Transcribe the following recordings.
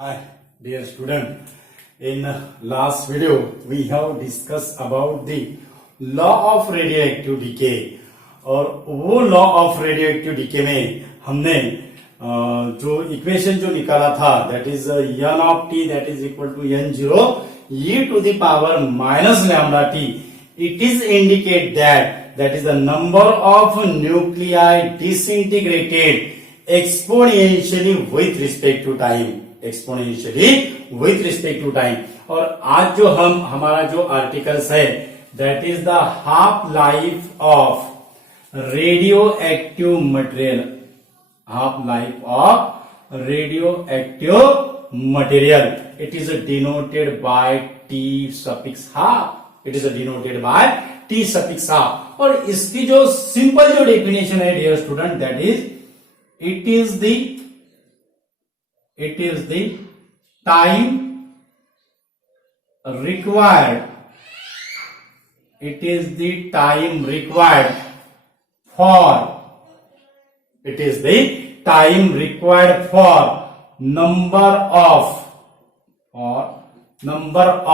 Hi, dear student. In last video, we have discussed about the law of radioactive decay. और वो law of radioactive decay में हमने जो equation जो निकाला था that is N of T that is equal to N zero E to the power minus lambda T. It is indicate that is the number of nuclei disintegrated exponentially with respect to time. Exponentially with respect to time. और आज जो हमारा जो articles है that is the half life of radioactive material. Half life of radioactive material. It is denoted by T suffix half. It is denoted by T suffix half. और इसकी जो simple जो डेफिनेशन है dear student that is it is the time required. It is the time required it is the time required for number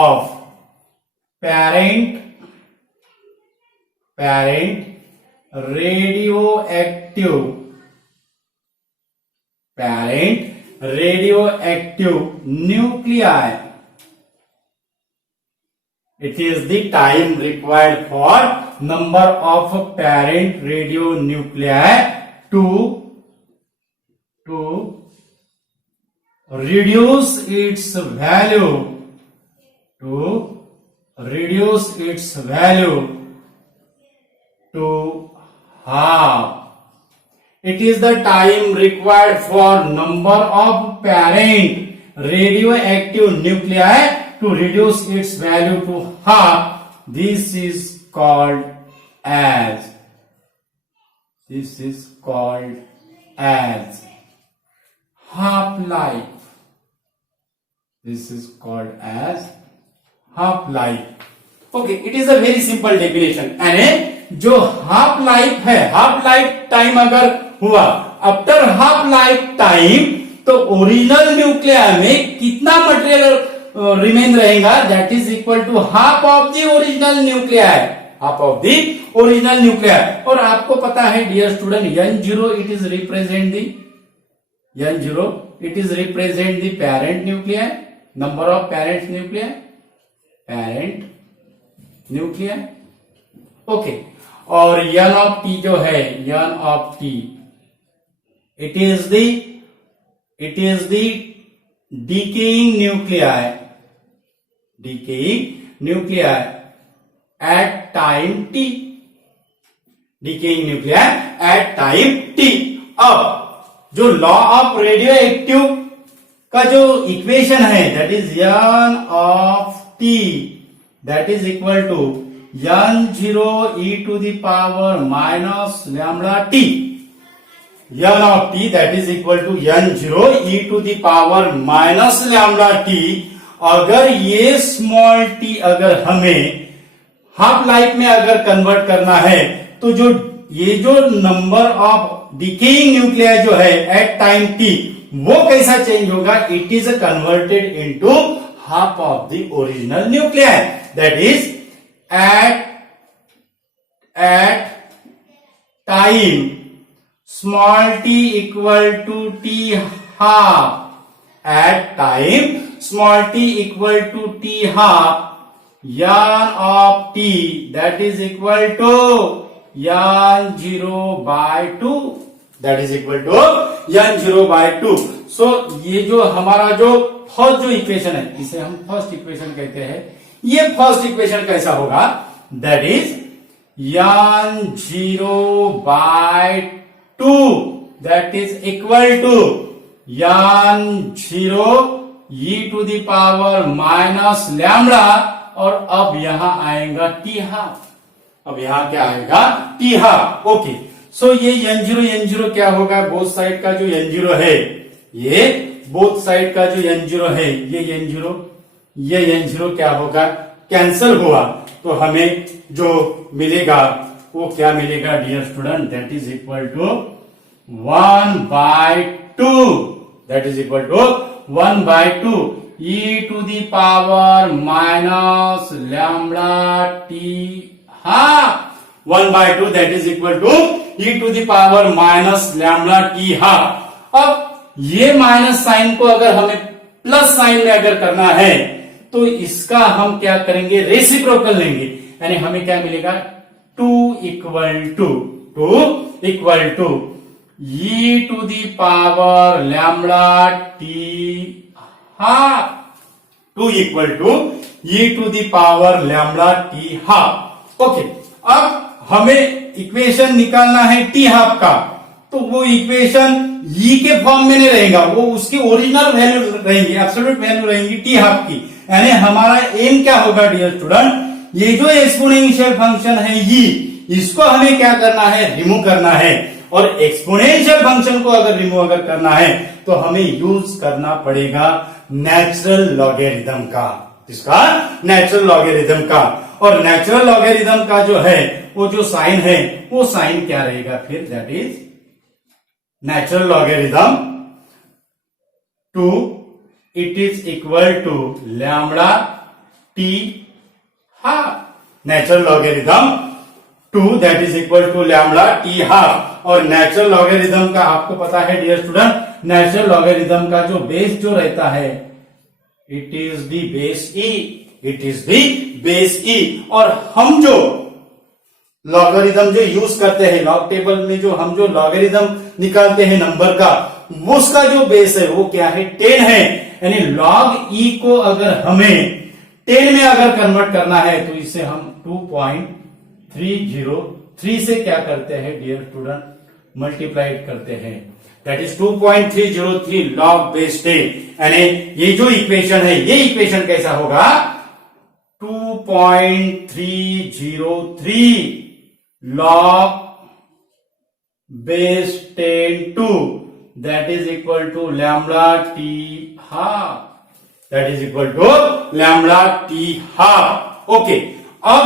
of parent radioactive nuclei. It is the time required for number of parent radionuclei to reduce its value to half. It is the time required for number of parent radioactive nuclei to reduce its value to half. This is called as half life. This is called as half life. Okay, it is a very simple definition. And जो half life है, half life time अगर हुआ after half life time तो original nuclear में कितना material remain रहेगा that is equal to half of the original nuclear. Half of the original nuclear. और आपको पता है dear student N zero it is represent the parent nuclear. Number of parent nuclear. Okay. और N of T जो है N of T it is the decaying nuclei at time t. decaying nuclei at time t. अब जो law of radioactive का जो equation है that is N of T that is equal to N zero E to the power minus lambda T. n of t that is equal to n0 e to the power minus lambda t. अगर ये small t अगर हमें half life में अगर convert करना है तो ये जो नंबर ऑफ डिकेइंग न्यूक्लियर जो है एट टाइम t वो कैसा चेंज होगा. It is converted into half of the original nuclear that is at time small t equal to t half. At time small t equal to t half n of t that is equal to n0 by 2. that is equal to n0 by 2. so ये जो हमारा जो first जो equation है इसे हम first equation कहते हैं. ये फर्स्ट इक्वेशन कैसा होगा that is n0 by 2 that is equal to n0 e to the power minus lambda. और अब यहां आएगा t half. अब यहां क्या आएगा t half. ओके. सो ये n0 क्या होगा बोथ साइड का जो n0 है ये बोथ साइड का जो n0 है ये n0 क्या होगा कैंसिल हुआ तो हमें जो मिलेगा वो क्या मिलेगा dear student that is equal to 1 by 2. that is equal to 1/2 e to the power minus lambda T half 1/2 that is equal to e to the power minus lambda T half. अब ये minus sign को अगर हमें plus sign में अगर करना है तो इसका हम क्या करेंगे, रेसिप्रोकल लेंगे, यानी हमें क्या मिलेगा 2 equal to e to the power lambda T half 2 equal to e to the power lambda T half. Okay, अब हमें इक्वेशन निकालना है टी हाफ का, तो वो इक्वेशन e के फॉर्म में नहीं रहेगा, वो उसकी ओरिजिनल वैल्यू रहेंगी, एब्सोल्यूट वैल्यू रहेंगी टी हाफ की। यानी हमारा एम क्या होगा डियर स्टूडेंट, ये जो एक्सपोनेंशियल फंक्शन है e, इसको हमें क्या करना है, रिमूव करना है। और एक्सपोनेंशियल फंक्शन को अगर रिमूव अगर करना है तो हमें यूज करना पड़ेगा नेचुरल लॉगरिथम का। इसका नेचुरल लॉगरिथम का, और नेचुरल लॉगरिथम का जो है वो जो साइन है वो साइन क्या रहेगा फिर, that is natural logarithm 2 it is equal to lambda T half. Natural logarithm 2 that is equal to lambda T half. और नेचुरल लॉगरिथम का आपको पता है डियर स्टूडेंट, नेचुरल लॉगरिथम का जो बेस जो रहता है it is the base e, it is the base e. और हम जो लॉगरिथम जो यूज करते हैं लॉग टेबल में, जो हम जो लॉगरिथम निकालते हैं नंबर का, उसका जो बेस है वो क्या है, 10 है। यानी लॉग ई को अगर हमें 10 में अगर कन्वर्ट करना है तो इसे हम 2.303 से क्या करते हैं डियर स्टूडेंट, मल्टीप्लाइड करते हैं, दैट इज 2.303 लॉग बेस 10। यानी ये जो इक्वेशन है, ये इक्वेशन कैसा होगा, 2.303 log base 10 that is equal to lambda t half, that is equal to lambda t half। Okay, अब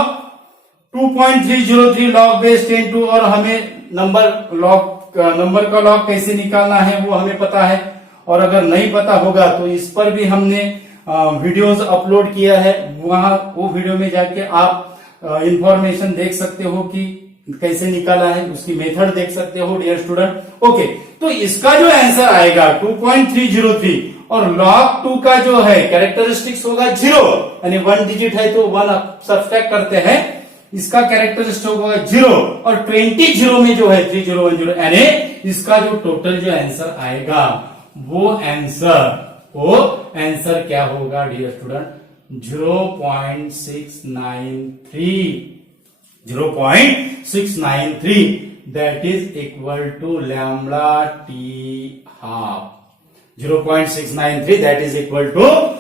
2.303 log base 10 और हमें नंबर का लॉग कैसे निकालना है वो हमें पता है, और अगर नहीं पता होगा तो इस पर भी हमने वीडियोस अपलोड किया है, वहां वो वीडियो में जाके आप इंफॉर्मेशन देख सकते हो कि कैसे निकाला है, उसकी मेथड देख सकते हो डियर स्टूडेंट। ओके, तो इसका जो आंसर आएगा 2.303 और log 2 का जो है कैरेक्टरिस्टिक्स होगा 0, यानी 1 डिजिट है तो 1 सब्सट्रैक्ट करते हैं, इसका कैरेक्टरिस्टिक होगा 0 और 20 0 में जो है 3010, यानी इसका जो टोटल जो आंसर आएगा वो आंसर क्या होगा dear student, 0.693 that is equal to lambda t half। 0.693 that is equal to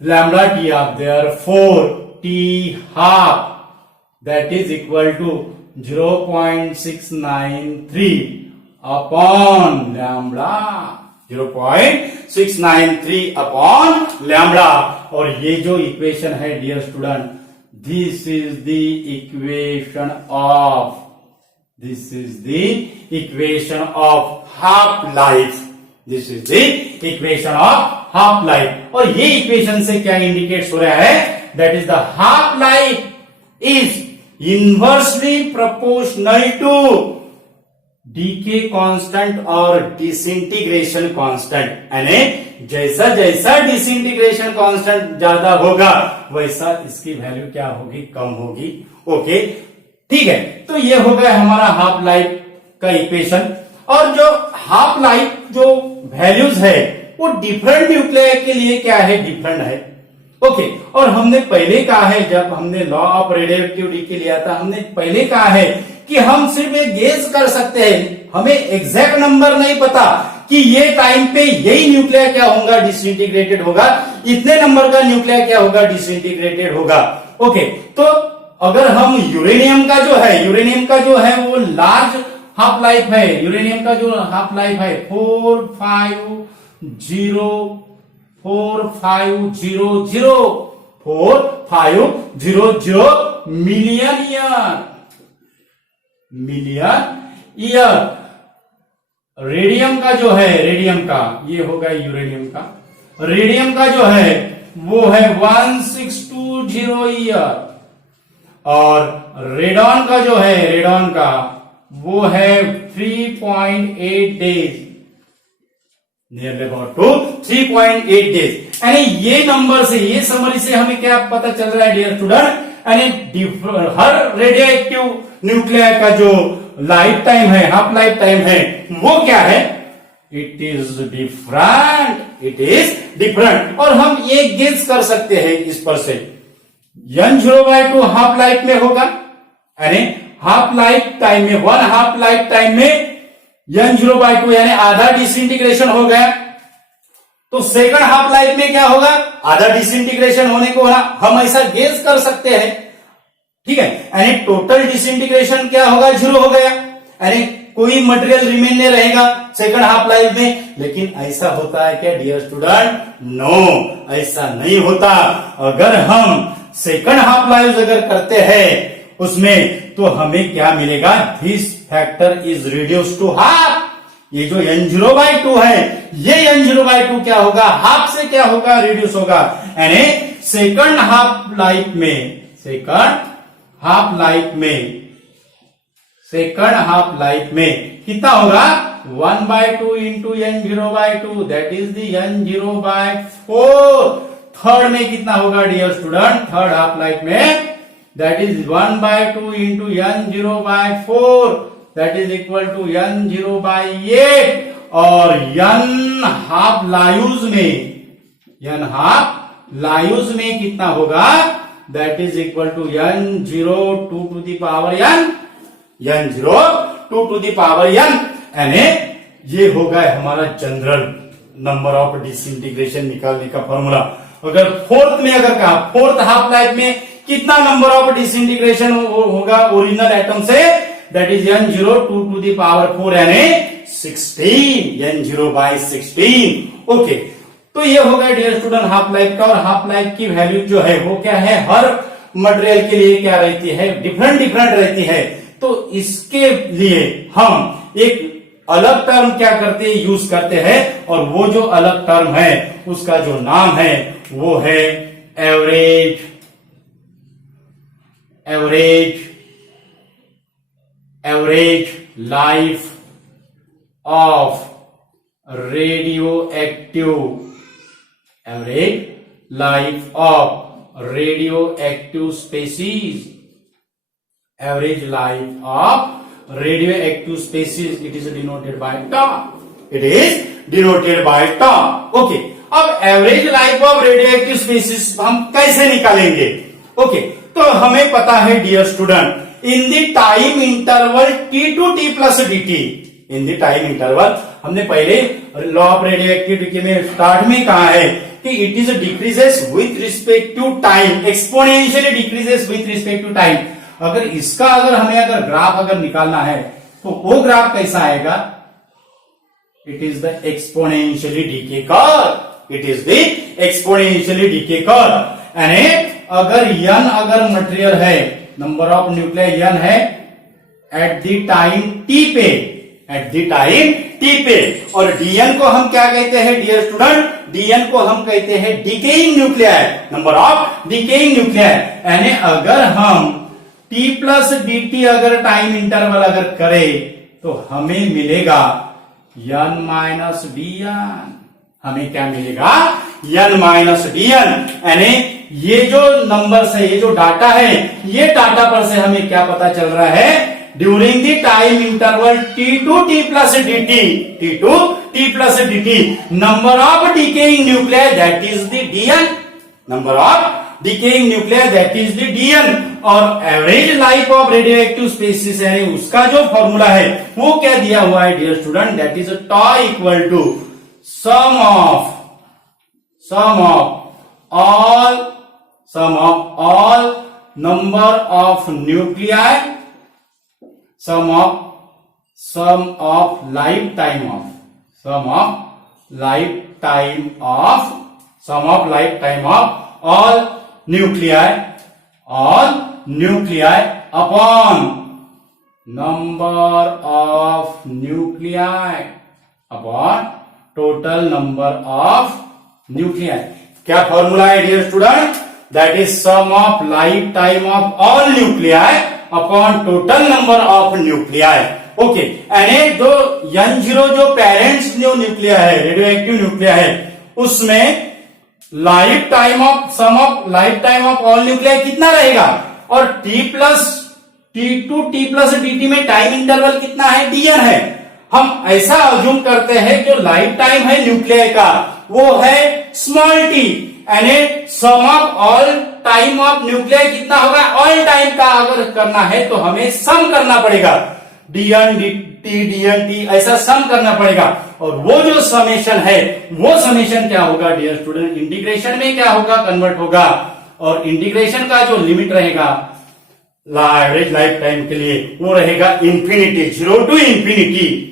lambda t half, therefore t half that is equal to 0.693 upon lambda, 0.693 upon lambda। और ये जो इक्वेशन है dear student, this is the equation of half life, this is the equation of half life। और ये equation से क्या indicate हो रहा है, that is the half life is inversely proportional to decay constant और डिसइंटीग्रेशन कांस्टेंट। यानी जैसा जैसा डिसइंटीग्रेशन कांस्टेंट ज्यादा होगा वैसा इसकी वैल्यू क्या होगी, कम होगी। ओके, ठीक है, तो ये हो गया हमारा हाफ लाइफ का इक्वेशन। और जो हाफ लाइफ जो वैल्यूज है वो डिफरेंट न्यूक्लियाई के लिए क्या है, डिफरेंट है। ओके, और हमने पहले कहा है, जब हमने लॉ ऑफ रेडियोएक्टिव डीके लिया था, हमने पहले कहा है कि हम सिर्फ एक गेस कर सकते हैं, हमें एग्जैक्ट नंबर नहीं पता कि ये टाइम पे यही न्यूक्लियर क्या होगा, डिसइंटीग्रेटेड होगा, इतने नंबर का न्यूक्लियर क्या होगा, डिसइंटीग्रेटेड होगा। ओके, तो अगर हम यूरेनियम का जो है वो लार्ज हाफ लाइफ है, यूरेनियम का जो हाफ लाइफ है 4500 मिलियन ईयर। रेडियम का जो है, रेडियम का ये होगा यूरेनियम का रेडियम का जो है वो है 1620 ईयर, और रेडॉन का जो है, रेडॉन का वो है 3.8 days, nearly about to 3.8 days. यानी ये नंबर से, ये समरी से हमें क्या पता चल रहा है डियर स्टूडेंट, यानी हर रेडियो एक्टिव न्यूक्लियर का जो लाइफ टाइम है, हाफ लाइफ टाइम है, वो क्या है, it is different, it is different. और हम ये गेस कर सकते हैं इस पर से, n0/2 हाफ लाइफ में होगा, यानी हाफ लाइफ टाइम में, वन हाफ लाइफ टाइम में n0/2 यानी आधा डिसइंटीग्रेशन हो गया, तो सेकंड हाफ लाइफ में क्या होगा, आधा डिसइंटीग्रेशन होने को ना हम ऐसा गेस कर सकते हैं, ठीक है। यानी टोटल डिसइंटीग्रेशन क्या होगा, 0 हो गया, यानी कोई मटेरियल रिमेन नहीं रहेगा सेकंड हाफ लाइफ में। लेकिन ऐसा होता है क्या डियर स्टूडेंट, नो, ऐसा नहीं होता। अगर हम सेकंड हाफ लाइफ अगर करते हैं उसमें, तो हमें क्या मिलेगा, this factor is reduce to half. ये जो n0/2 है, ये n0/2 क्या होगा, हाफ से क्या होगा, रिड्यूस होगा। यानी सेकंड हाफ लाइफ में, सेकंड हाफ लाइफ में कितना होगा, 1/2 into n0/2, that is the n0/4। Third में कितना होगा dear student, third half life में, that is 1/2 into n0/4, that is equal to n0/8। और n हाफ लाइव्स में कितना होगा, that is equal to n0 2 to the power n, n0 2 to the power n। यानी ये होगा हमारा general number of disintegration निकालने का फॉर्मूला। अगर फोर्थ में अगर कहा, फोर्थ हाफ लाइफ में कितना नंबर ऑफ डिसइंटीग्रेशन होगा ओरिजिनल एटम से, that is n0 2 to the power 4 यानी 16, n0/16। ओके, तो ये होगा डियर स्टूडेंट हाफ लाइफ का। और हाफ लाइफ की वैल्यू जो है वो क्या है, हर मटेरियल के लिए क्या रहती है, डिफरेंट रहती है। तो इसके लिए हम एक अलग टर्म क्या करते हैं, यूज करते हैं, और वो जो अलग टर्म है उसका जो नाम है वो है average life of radio active, average life of radio active species, average life of radioactive species, it is denoted by term, it is denoted by term। okay, अब average life of radioactive species हम कैसे निकालेंगे। Okay, तो हमें पता है dear student, in the time interval t to t plus dt, in the time interval, हमने पहले लॉ ऑफ रेडियोएक्टिविटी में स्टार्ट में कहा है कि it is decreases with respect to time, exponentially decreases with respect to time. अगर इसका हमें ग्राफ निकालना है तो वो ग्राफ कैसा आएगा, it is the exponentially decay curve, it is the exponentially decay curve. यानी अगर मटेरियल है, नंबर ऑफ न्यूक्लियर n है एट द टाइम t पे, एट द टाइम t पे, और dn को हम क्या कहते हैं डियर स्टूडेंट, dn को हम कहते हैं decaying nuclear, number of decaying nuclear. यानी अगर हम t plus dt time interval करें तो हमें मिलेगा n माइनस dn, हमें क्या मिलेगा, n माइनस dn। यानी ये जो नंबर्स है, ये जो डाटा है, ये डाटा पर से हमें क्या पता चल रहा है, during the time interval t to t plus dt, number of decaying nuclear that is the dn, number of decaying nuclear that is the dn। और average life of radioactive species यानी उसका जो फॉर्मूला है वो क्या दिया हुआ है dear student, that is tau equal to sum of all number of nuclei, sum of life time of all nuclei upon number of nuclei upon total number of nuclei. क्या फॉर्मूला है dear student? That is sum of life time of all nuclei upon total number of nuclei. Okay, यानी जो N0 जो parents Nucleya है, radio active nuclei है, उसमें life time of sum of life time of all nuclei कितना रहेगा, और T+T dt में टाइम इंटरवल कितना है, Dn है। हम ऐसा अज्यूम करते हैं जो लाइफ टाइम है न्यूक्लिया का वो है स्मॉल t, यानी sum of all time of nuclei कितना होगा, ऑल टाइम का अगर करना है तो हमें सम करना पड़ेगा, Dn dt ऐसा सम करना पड़ेगा। और वो जो समेशन है वो समेशन क्या होगा डियर स्टूडेंट, इंटीग्रेशन में क्या होगा, कन्वर्ट होगा, और इंटीग्रेशन का जो लिमिट रहेगा एवरेज लाइफ टाइम के लिए वो रहेगा infinity, 0 to infinity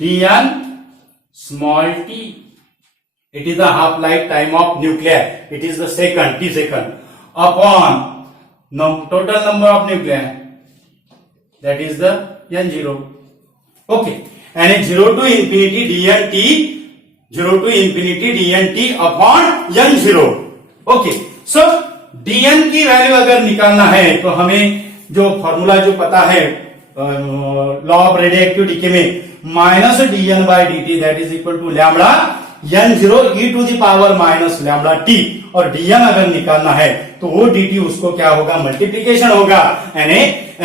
Dn small t. It is the half life time of nuclei. It is the second, t second upon total number of nuclei, that is the N0. Okay, and 0 to infinity Dnt, 0 to infinity Dnt upon N0. Okay, so Dn की value अगर निकालना है तो हमें जो formula जो पता है लॉ ऑफ रेडियोएक्टिव डीके में minus Dn by dt that is equal to lambda N0 e to the power minus lambda t, और Dn अगर निकालना है तो वो dt उसको क्या होगा, मल्टीप्लीकेशन होगा, यानी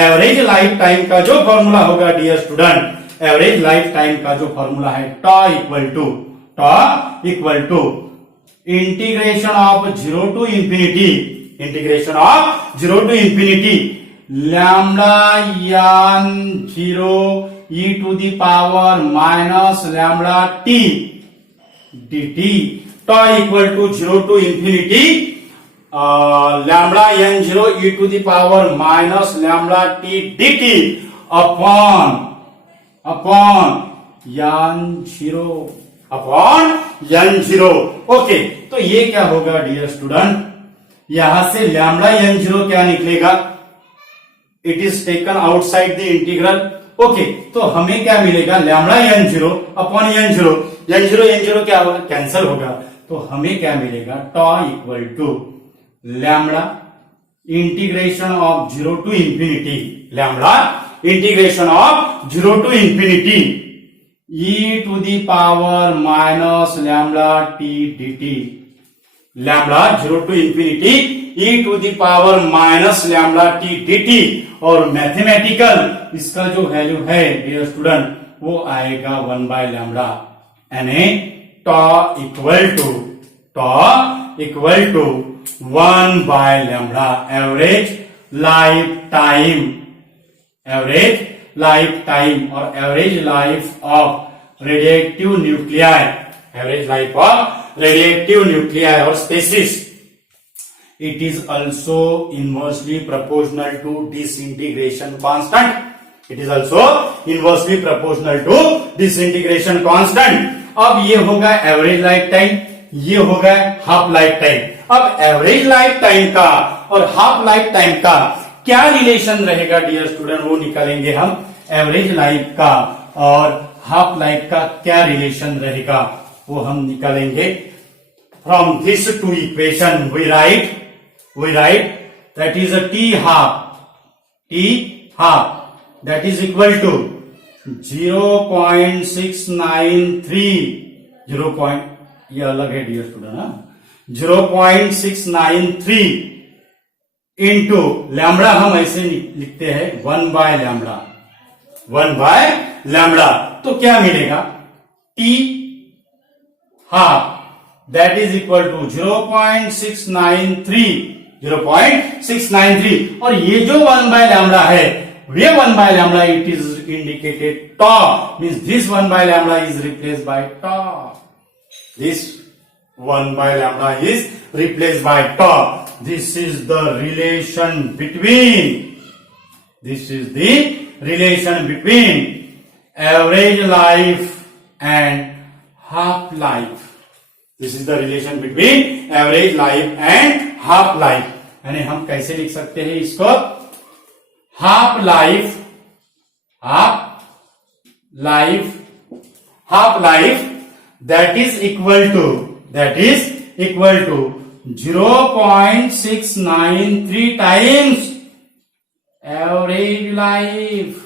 एवरेज लाइफ टाइम का जो फॉर्मूला होगा dear student, average life time का जो फॉर्मूला है tau equal to integration of 0 to infinity, integration of 0 to infinity lambda N0 e to the power minus lambda t dt, tau equal to 0 to infinity lambda N0 e to the power minus lambda t dt upon N0। Okay, तो ये क्या होगा dear student, यहां से lambda N0 क्या निकलेगा, it is taken outside the integral. Okay, तो हमें क्या मिलेगा, लैम्बडा N0 अपॉन N0 क्या होगा, कैंसिल होगा, तो हमें क्या मिलेगा, tau equal to lambda integration of 0 to infinity, lambda integration of 0 to infinity e to the power minus lambda t dt, lambda 0 to infinity e to the power minus lambda t dt, और mathematical इसका जो value है dear student वो आएगा 1 by lambda, यानी tau equal to 1 by lambda average life time और average life of radioactive nuclei, average life of radioactive nuclei और species, it is also inversely proportional to disintegration constant, it is also inversely proportional to disintegration constant. अब ये होगा average life time, ये होगा half life time. अब average life time का और half life time का क्या रिलेशन रहेगा डियर स्टूडेंट, वो निकालेंगे हम। एवरेज लाइफ का और हाफ लाइफ का क्या रिलेशन रहेगा वो हम निकालेंगे। From this two equation we write that is t half that is equal to 0.693 ये अलग है डियर स्टूडेंट, 0.693 इंटू लैम्बडा हम ऐसे लिखते हैं 1 बाय लैम्बडा, तो क्या मिलेगा, t half that is equal to 0.693 और ये जो 1 बाय लैम्बडा है ये 1 by lambda it is indicated tau, means this 1 by lambda is replaced by tau, this 1 by lambda is replaced by tau. This is the relation between average life and half life. This is the relation between average life and half life. यानी हम कैसे लिख सकते हैं इसको, half life that is equal to that is equal to 0.693 times average life.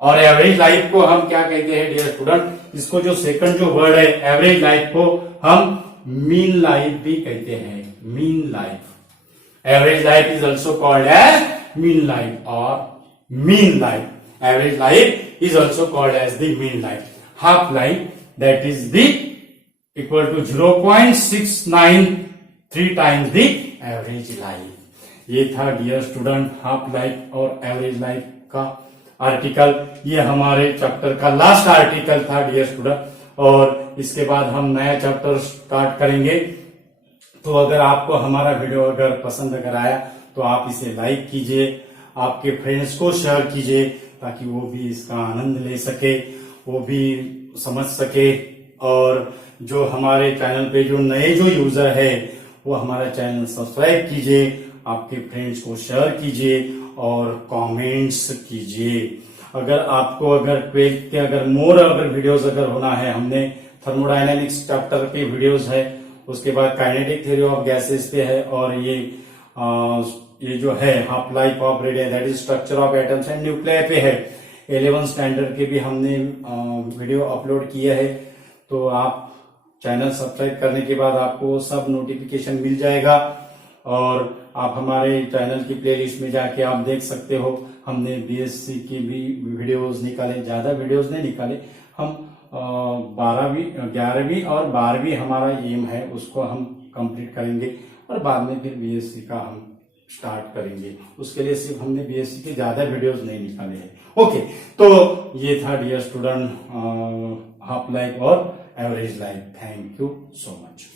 और average life को हम क्या कहते हैं डियर स्टूडेंट, इसको जो सेकंड जो वर्ड है एवरेज लाइफ को हम मीन लाइफ भी कहते हैं। Mean life, average life is also called as mean life और mean life. Average life is also called as the mean life. Half life that is the equal to 0.693 times the average life. ये था dear student half life और average life का article. ये हमारे chapter का last article था dear student, और इसके बाद हम नया चैप्टर स्टार्ट करेंगे। तो अगर आपको हमारा वीडियो अगर पसंद अगर आया तो आप इसे लाइक कीजिए, आपके फ्रेंड्स को शेयर कीजिए, ताकि वो भी इसका आनंद ले सके, वो भी समझ सके। और जो हमारे चैनल पे जो नए जो यूजर है वो हमारा चैनल सब्सक्राइब कीजिए, आपके फ्रेंड्स को शेयर कीजिए और कमेंट्स कीजिए। अगर आपको अगर 12th के अगर मोर अगर वीडियोस अगर होना है, हमने थर्मोडायनेमिक्स चैप्टर पे वीडियोस है, उसके बाद काइनेटिक थ्योरी ऑफ गैसेस पे है, और ये जो है half life of radius that is structure of atoms and nuclear पे है। 11 स्टैंडर्ड के भी हमने वीडियो अपलोड किए है। तो आप चैनल सब्सक्राइब करने के बाद आपको सब नोटिफिकेशन मिल जाएगा, और आप हमारे चैनल की प्लेलिस्ट में जाके आप देख सकते हो। हमने बीएससी की भी वीडियोस निकाले, ज्यादा वीडियोस नहीं निकाले, हम 12वीं 11वीं और 12वीं हमारा एम है, उसको हम कंप्लीट करेंगे, और बाद में फिर बीएससी का हम स्टार्ट करेंगे। उसके लिए सिर्फ हमने बीएससी के ज्यादा वीडियोस नहीं निकाले हैं। ओके, तो ये था डियर स्टूडेंट हाफ लाइफ और average life. Thank you so much.